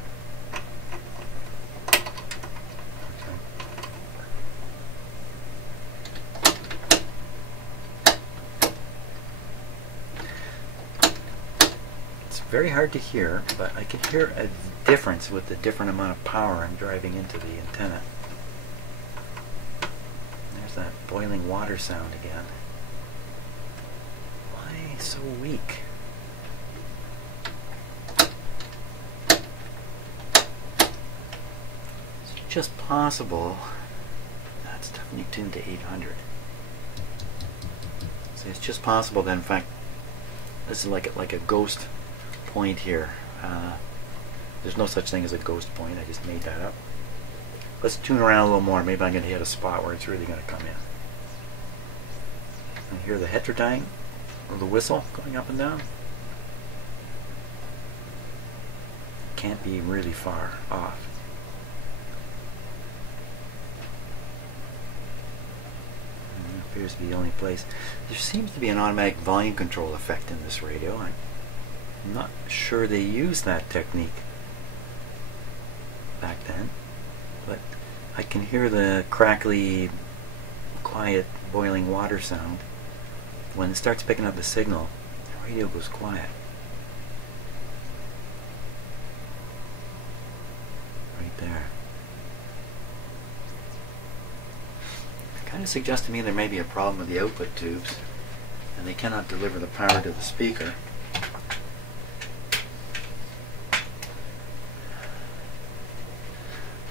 It's very hard to hear, but I can hear a difference with the different amount of power I'm driving into the antenna. There's that boiling water sound again. Why so weak? It's just possible. That's definitely tuned to 800. So it's just possible that in fact this is like a ghost point here. There's no such thing as a ghost point. I just made that up. Let's tune around a little more. Maybe I'm going to hit a spot where it's really going to come in. And hear the heterodyne of the whistle going up and down. Can't be really far off. And it appears to be the only place. There seems to be an automatic volume control effect in this radio. I'm not sure they used that technique back then, but I can hear the crackly, quiet, boiling water sound. When it starts picking up the signal, the radio goes quiet. Right there. It kind of suggests to me there may be a problem with the output tubes, and they cannot deliver the power to the speaker.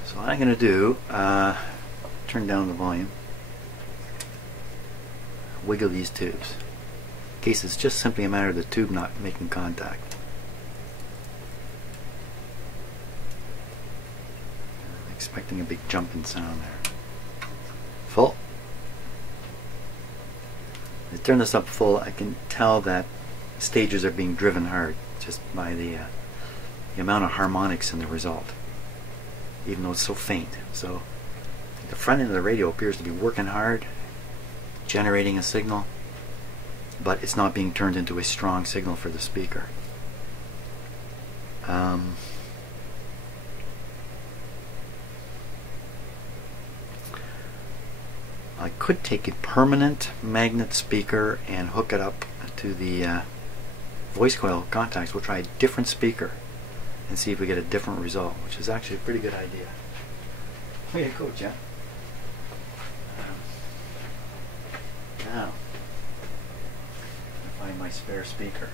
So what I'm going to do, turn down the volume, wiggle these tubes, in case it's just simply a matter of the tube not making contact. I'm expecting a big jump in sound there. Full. I turn this up full, I can tell that stages are being driven hard just by the amount of harmonics in the result, even though it's so faint. So the front end of the radio appears to be working hard, generating a signal, but it's not being turned into a strong signal for the speaker. I could take a permanent magnet speaker and hook it up to the voice coil contacts. We'll try a different speaker and see if we get a different result, which is actually a pretty good idea. Way to go, Jeff. Now, I'll find my spare speaker.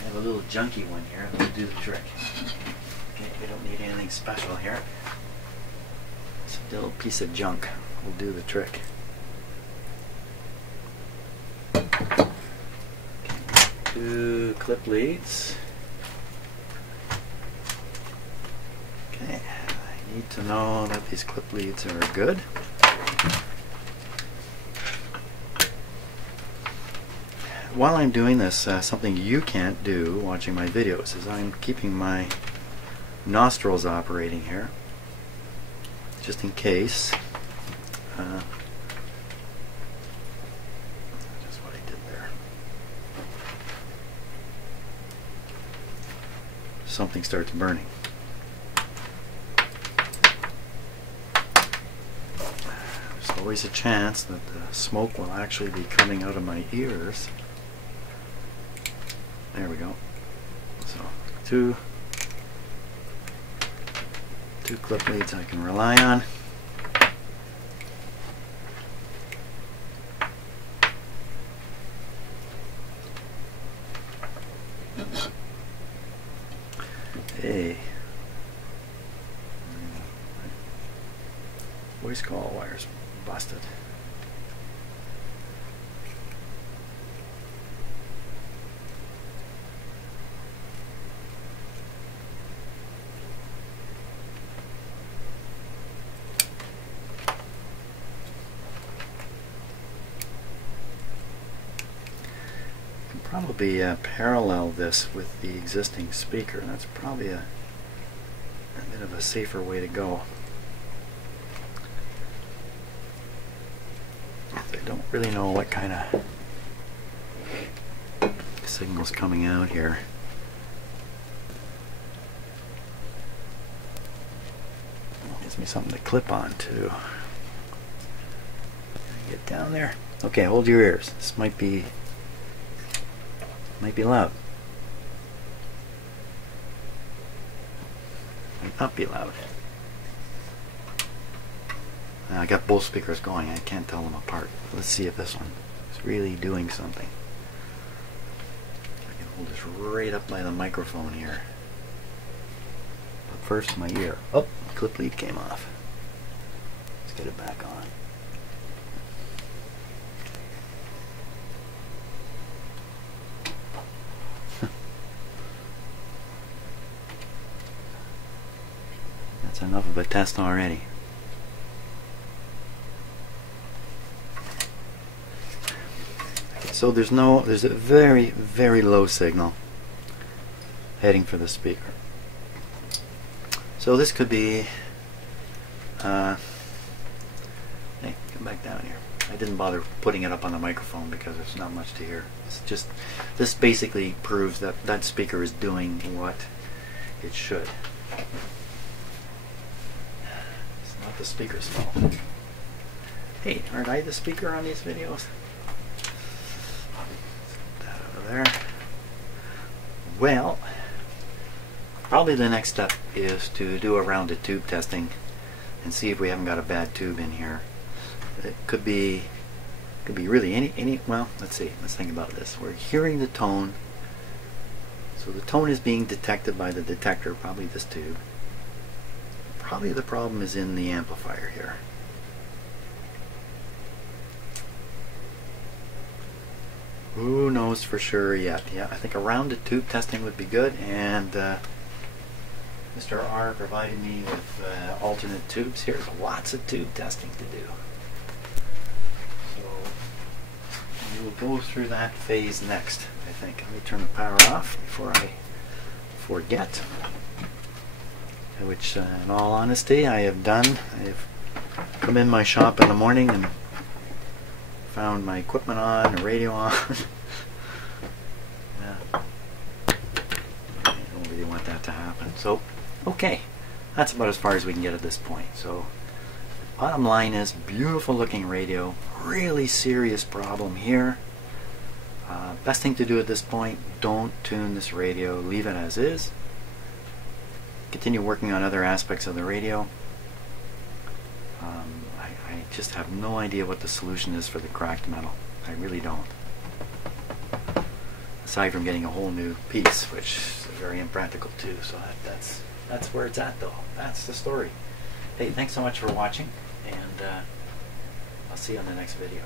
I have a little junky one here that will do the trick. Okay, we don't need anything special here. This little piece of junk will do the trick. Okay, 2 clip leads. Okay, I need to know that these clip leads are good. While I'm doing this, something you can't do watching my videos is I'm keeping my nostrils operating here, just in case. That's what I did there. Something starts burning. There's always a chance that the smoke will actually be coming out of my ears. There we go. So two clip leads I can rely on. Hey. Voice call wires busted. Probably parallel this with the existing speaker. That's probably a bit of a safer way to go. I don't really know what kind of signal's coming out here. Gives me something to clip on too. Get down there. Okay, hold your ears. This might be loud. Might not be loud. I got both speakers going. I can't tell them apart. Let's see if this one is really doing something. I can hold this right up by the microphone here. But first, my ear. Oh, clip lead came off. Let's get it back on. That's enough of a test already. So there's a very, very low signal heading for the speaker. So this could be, hey, come back down here. I didn't bother putting it up on the microphone because there's not much to hear. It's just, this basically proves that that speaker is doing what it should. It's not the speaker's fault. Hey, aren't I the speaker on these videos? There. Well, probably the next step is to do a rounded tube testing and see if we haven't got a bad tube in here. It could be really any. Well, let's see. Let's think about this. We're hearing the tone, so the tone is being detected by the detector, probably this tube. Probably the problem is in the amplifier here. Who knows for sure yet? Yeah, I think a rounded tube testing would be good, and Mr. R provided me with alternate tubes. Here's lots of tube testing to do. So we will go through that phase next, I think. Let me turn the power off before I forget, which in all honesty I have done. I have come in my shop in the morning and found my equipment on, the radio on. Yeah. I don't really want that to happen. So, okay. That's about as far as we can get at this point. So, bottom line is, beautiful looking radio. Really serious problem here. Best thing to do at this point, don't tune this radio. Leave it as is. Continue working on other aspects of the radio. I just have no idea what the solution is for the cracked metal. I really don't. Aside from getting a whole new piece, which is very impractical too. So that's where it's at though. That's the story. Hey, thanks so much for watching, and I'll see you on the next video.